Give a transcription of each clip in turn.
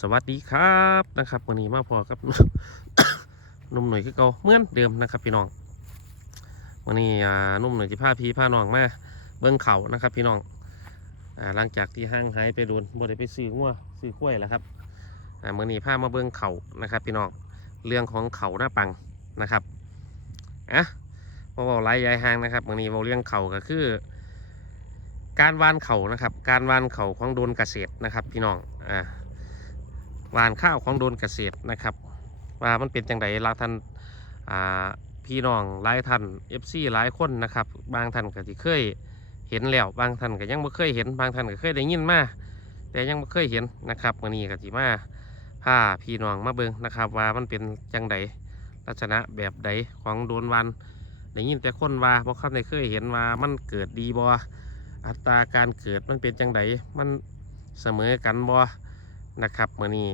สวัสดีครับนะครับวันนี้มาพอกับนุ่มหน่อยคือเก่าเหมือนเดิมนะครับพี่น้องวันนี้อ่านุ่มหน่อยที่พาพี่พาน้องมาเบิ้งเขานะครับ พี่น้องอ่าหลังจากที่ห้างหายไปโดนบ่ได้ไปซื้องัวซื้อกล้วยแล้วครับอ่ามื่อนี้พามาเบิ้งเขานะครับ พี่น้องเรื่องของเขาหน้าปังนะครับอะพอเว้าไล่ยายห้างนะครับมื่อนี้เราเรื่องเขาก็คือ การวานเขานะครับ การวานเข่าของโดนเกษตรนะครับ พี่น้องอ่า วานข้าวของโดนเกษตรนะครับ ว่ามันเป็นจังไดลาท่านพี่น้องหลายท่าน FC หลายคนนะครับ บางท่านก็ที่เคยเห็นแล้วบางท่านก็ยังไม่เคยเห็น บางท่านก็เคยได้ยินมาแต่ยังไม่เคยเห็นนะครับวันนี้ก็สิมาพาพี่น้องมาเบิงนะครับ ว่ามันเป็นจังไดลักษณะแบบใดของโดนวันได้ยินแต่คนว่าบ่คันได้เคยเห็นว่ามันเกิดดีบ่อัตราการเกิดมันเป็นจังไดมันเสมอกันบ่ นะครับมื่อนี้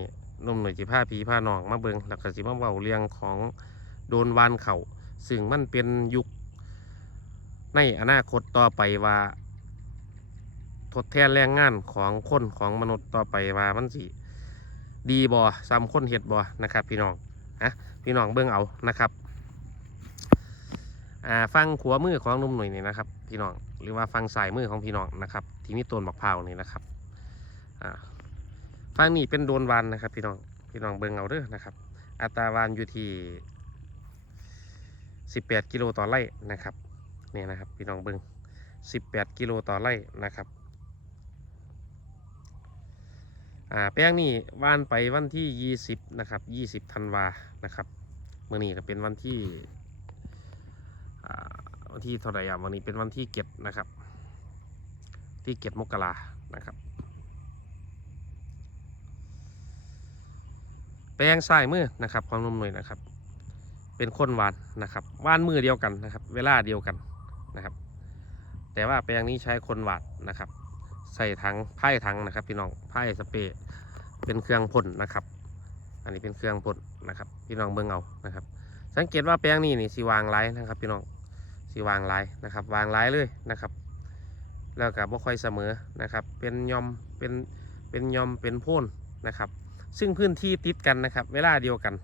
นุ่มหน่วยจิผ้าผีผ้าหนองมาเบิงแล้วก็สิมาเว้าเรื่องของโดนวานเขาซึ่งมันเป็นยุคในอนาคตต่อไปว่า ทดแทนแรงงานของคนของมนุษย์ต่อไปว่ามันสิดีบ่ซ้ำคนเห็ดบ่นะครับ พี่น้องนะพี่น้องเบิ่งเอานะครับอ่าฟังขวามือของนุ่มหน่วยนี่นะครับ พี่น้องหรือว่าฟังสายมือของพี่น้องนะครับ ที่มีต้นบักพร้าวนี่นะครับอ่า ฟังนี่เป็นโดนวันนะครับพี่น้องพี่น้องเบิ่งเอาเด้อนะครับ อัตราวานอยู่ที่ 18 กิโลต่อไร่นะครับนี่นะครับพี่น้องเบิ่ง18 กิโลต่อไร่นะครับอ่าแป้งนี่วานไปวันที่ 20นะครับ20ธันวานะครับเมื่อนี้ก็เป็นวันที่อ่าวันที่เท่าไหร่อะวันนี้เป็นวันที่เก็ดนะครับ ที่เก็ดมกรานะครับ ปลงทรายมือนะครับความนุ่มหน่วยนะครับ เป็นคนวานนะครับวานมือเดียวกันนะครับ เวลาเดียวกันนะครับ แต่ว่าแปลงนี้ใช้คนวาดนะครับ ใส่ถังไพ่ถังนะครับ พี่น้องไพ่สเปรย์เป็นเครื่องพ่นนะครับ อันนี้เป็นเครื่องพ่นนะครับ พี่น้องเบิ่งเอานะครับ สังเกตว่าแปลงนี้นี่สีวางไร้นะครับ พี่น้องสีวางลายนะครับ วางลายเลยนะครับ แล้วก็บ่ค่อยเสมอนะครับ เป็นยอมเป็นเป็นยอมเป็นพ่นนะครับ ซึ่งพื้นที่ติดกันนะครับ เวลาเดียวกัน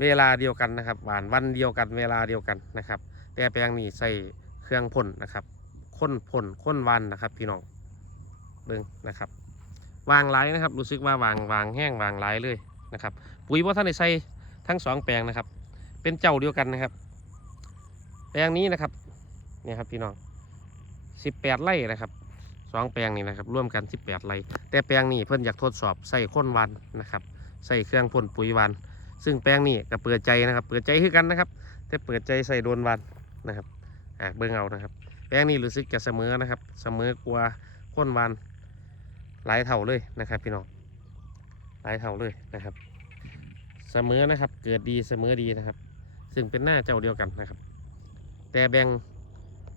เวลาเดียวกันนะครับหวานวันเดียวกัน เวลาเดียวกันนะครับ แต่แปลงนี้ใส่เครื่องพ่นนะครับค้นพ่นค้นวันนะครับพี่น้องเบิ่งนะครับ วางลายนะครับ รู้สึกว่าวางวางแห้งวางลายเลยนะครับ ปุ๋ยว่าท่านใส่ทั้งสองแปลงนะครับ เป็นเจ้าเดียวกันนะครับ แปลงนี้นะครับเนี่ยครับพี่น้องสิบแปดไร่นะครับ สองแปลงนี้นะครับร่วมกันสิบแปดไร่แต่แปลงนี้เพิ่นอยากทดสอบใส่ข้นวันนะครับใส่เครื่องพ่นปุ๋ยวัน ซึ่งแปลงนี้ก็เปิดใจนะครับ เปิดใจคือกันนะครับ แต่เปิดใจใส่โดนวันนะครับอ่าเบิ่งเอานะครับ แปลงนี้รู้สึกจะเสมอนะครับ เสมอกว่าข้นวันหลายเท่าเลยนะครับ พี่น้องหลายเท่าเลยนะครับ เสมอนะครับ เกิดดีเสมอดีนะครับ ซึ่งเป็นหน้าเจ้าเดียวกันนะครับ แต่แบ่ง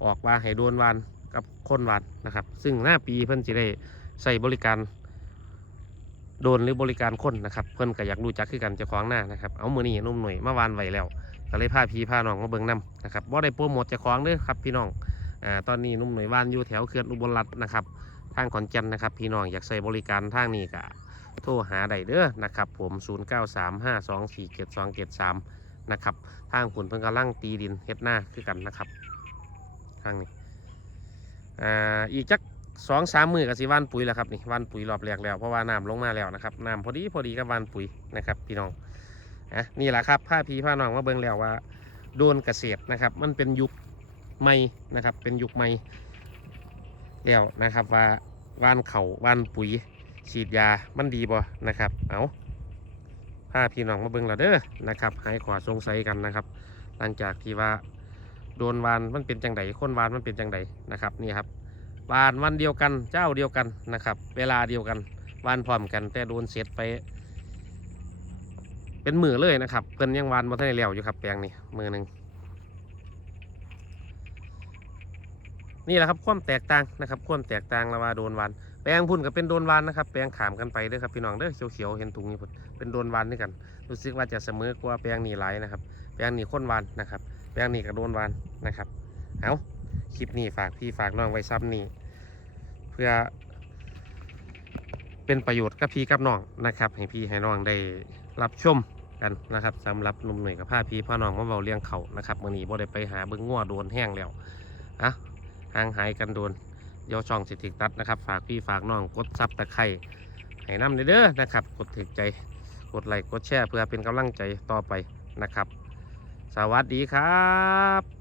ออกว่าให้โดนวาน กับคนวานนะครับ ซึ่งหน้าปีเพิ่นจะได้ใส่บริการโดนหรือบริการคนนะครับเพิ่อนก็อยากรู้จักคือกันเจะคล้าของหน้านะครับเอามือนี่นุ่มหน่อยมาวานไหวแล้วก็เลยพาพี่พาน้องมาเบิ่งนํนะครับบ่ได้โปรโมทเจะคล้าของเด้อครับพี่น้องอ่าตอนนี้นุ่มหน่อยวานอยู่แถวเขื่อนอุบลรัตน์นะครับทางขอนแก่นนะครับ พี่น้องอยากใส่บริการทางนี้ก็โทรหาได้เด้อนะครับผม 0935247273 นะครับทางขุนเพิ่งกำลังตีดินเฮ็ดหน้าคือกันนะครับทางนี้ อ่าอีกจักสองสามมือกับสิวันปุ๋ยแล้วครับนี่วันปุ๋ยรอบแรกแล้วเพราะว่าน้ำลงมาแล้วนะครับน้ำพอดีพอดีกับวันปุ๋ยนะครับพี่น้องอะนี่แหละครับผ้าพีผ้าน้องมาเบิ่งแล้วว่า โดนเกษตรนะครับ มันเป็นยุคใหม่นะครับ เป็นยุคใหม่แล้วนะครับว่าว่านเขาว่านปุ๋ย ฉีดยามันดีบ่นะครับเอาพาพี่น้องมาเบิ่งและเด้อนะครับหายขวาสงสัยกันนะครับ หลังจากที่ว่า โดนวานมันเป็นจังไดคนวานมันเป็นจังไดนะครับนี่ครับวานวันเดียวกันเจ้าเดียวกันนะครับ เวลาเดียวกันวานพร้อมกัน แต่โดนเสียดไป เป็นมือเลยนะครับเพิ่นยังวานบ่ทันได้แล้วอยู่ครับแปลงนี้มือหนึ่งนี่แหละครับความแตกต่างนะครับความแตกต่างระว่าโดนวานแปลงพุ่นก็เป็นโดนวานนะครับ แปลงขามกันไปด้อครับพี่น้องเด้อเขียวๆเห็นถุงนี่พุ่นเป็นโดนวันด้วยกัน รู้สึกว่าจะเสมอกว่าแปลงนี่หลายนะครับ แปลงนี่ข้นวันนะครับ แปลงนี่ก็โดนวันนะครับ เอาคลิปนี้ฝากพี่ฝากน้องไว้ซ้ำนี่เพื่อ เป็นประโยชน์กับพี่กับน้องนะครับ ให้พี่ให้น้องได้รับชมกันนะครับสำหรับนุ่มหน่วยกับผ้าพี่พ่อน้องมาเบาเลี้ยงเขานะครับมื่อนี้บ่ได้ไปหาเบิ้งงัวโดนแห้งแล้วอะห่างหายกันโดนเดี๋ยวช่องสิทิตัดนะครับ ฝากพี่ฝากน้องกดซับตะไคร่ให้น้ำเด้อนะครับ กดถึกใจกดไลค์กดแชร์เพื่อเป็นกำลังใจต่อไปนะครับ สวัสดีครับ